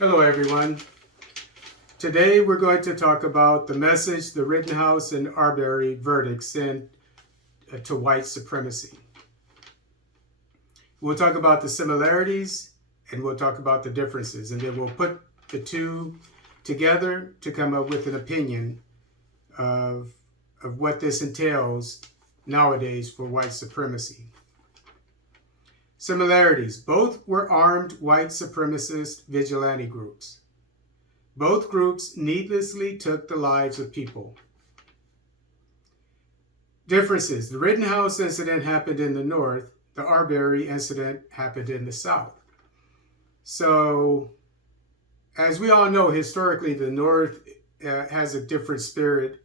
Hello, everyone. Today we're going to talk about the message the Rittenhouse and Arbery verdict sent to white supremacy. We'll talk about the similarities and we'll talk about the differences, and then we'll put the two together to come up with an opinion of what this entails nowadays for white supremacy. Similarities. Both were armed white supremacist vigilante groups. Both groups needlessly took the lives of people. Differences. The Rittenhouse incident happened in the North. The Arbery incident happened in the South. So, as we all know, historically, the North has a different spirit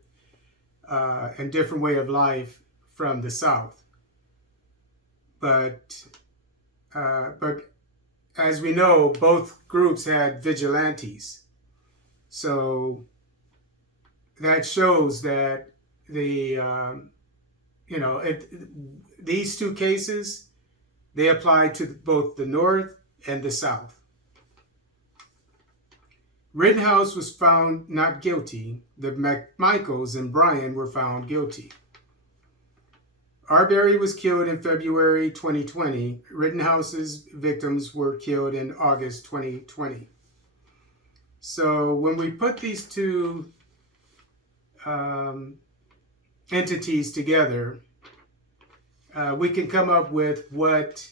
and different way of life from the South. But as we know, both groups had vigilantes. So that shows that these two cases, they apply to both the North and the South. Rittenhouse was found not guilty. The McMichaels and Bryan were found guilty. Arbery was killed in February 2020. Rittenhouse's victims were killed in August 2020. So when we put these two entities together, we can come up with what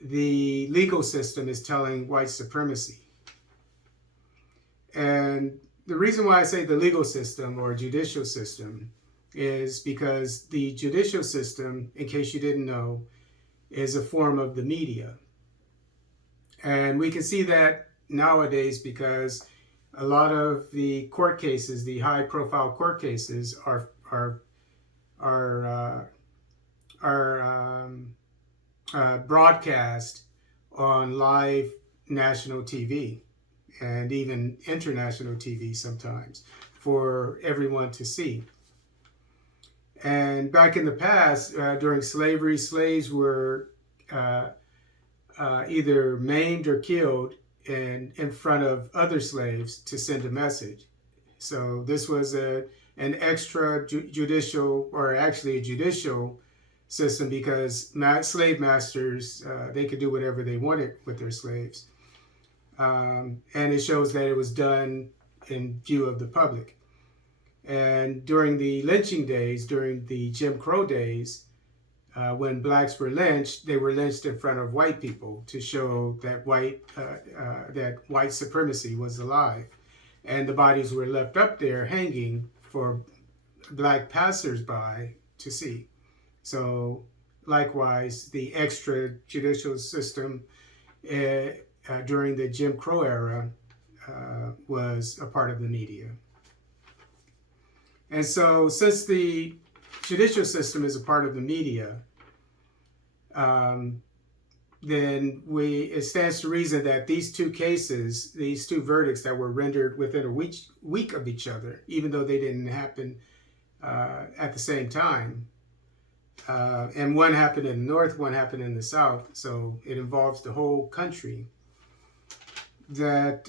the legal system is telling white supremacy. And the reason why I say the legal system or judicial system is because the judicial system, in case you didn't know, is a form of the media. And we can see that nowadays because a lot of the court cases, the high-profile court cases, are broadcast on live national TV and even international TV sometimes for everyone to see. And back in the past, during slavery, slaves were either maimed or killed in front of other slaves to send a message. So this was an extra judicial, or actually a judicial system, because slave masters, they could do whatever they wanted with their slaves. And it shows that it was done in view of the public. And during the lynching days, during the Jim Crow days, when blacks were lynched, they were lynched in front of white people to show that white supremacy was alive. And the bodies were left up there hanging for black passersby to see. So likewise, the extrajudicial system during the Jim Crow era was a part of the media. And so since the judicial system is a part of the media, then it stands to reason that these two cases, these two verdicts that were rendered within a week of each other, even though they didn't happen at the same time, and one happened in the North, one happened in the South, so it involves the whole country, that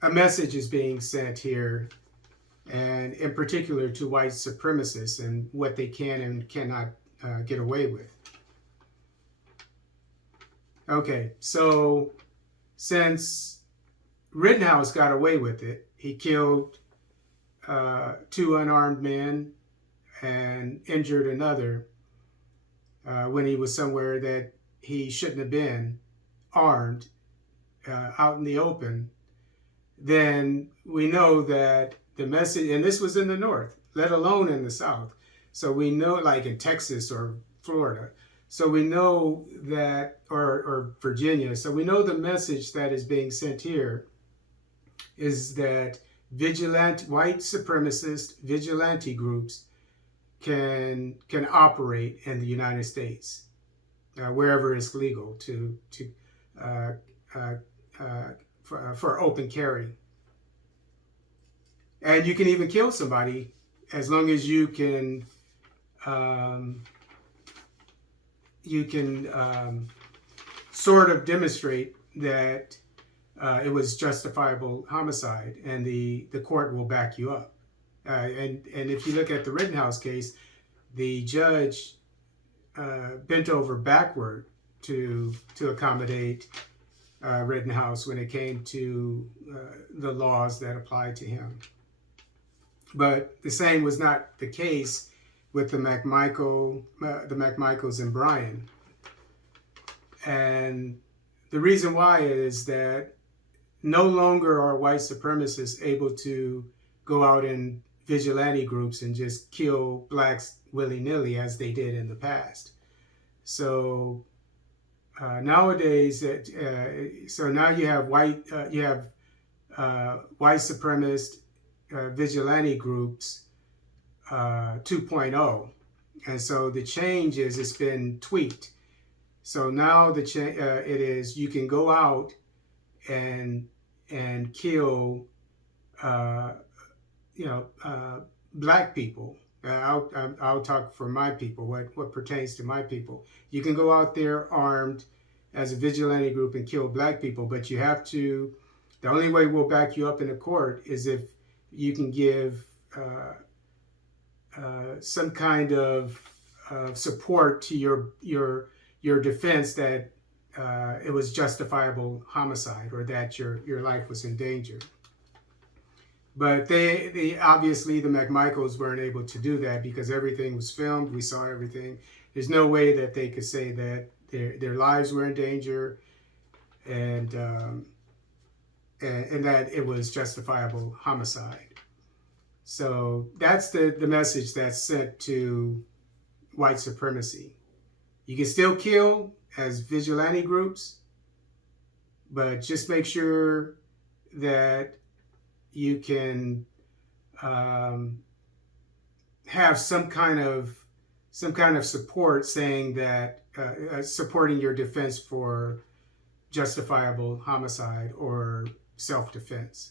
a message is being sent here, and in particular to white supremacists and what they can and cannot get away with. Okay, so since Rittenhouse got away with it, he killed two unarmed men and injured another when he was somewhere that he shouldn't have been, armed, out in the open, then we know that the message, and this was in the North, let alone in the South. So we know, like in Texas or Florida, so we know that, or Virginia, so we know the message that is being sent here is that white supremacist vigilante groups can operate in the United States, wherever it's legal for open carry. And you can even kill somebody as long as you can sort of demonstrate that it was justifiable homicide, and the court will back you up. And if you look at the Rittenhouse case, the judge bent over backward to accommodate Rittenhouse when it came to the laws that applied to him. But the same was not the case with the McMichaels and Bryan. And the reason why is that no longer are white supremacists able to go out in vigilante groups and just kill blacks willy-nilly as they did in the past. So nowadays, so now you have white supremacist vigilante groups 2.0, and so the change is it's been tweaked. So now it is you can go out and kill black people. I'll talk for my people, what pertains to my people. You can go out there armed as a vigilante group and kill black people, but you have to, the only way we'll back you up in the court is if you can give some kind of support to your defense that it was justifiable homicide, or that your life was in danger. But they obviously, the McMichaels weren't able to do that because everything was filmed. We saw everything. There's no way that they could say that their lives were in danger and that it was justifiable homicide. So that's the message that's sent to white supremacy. You can still kill as vigilante groups, but just make sure that you can have some kind of support saying that supporting your defense for justifiable homicide or self-defense.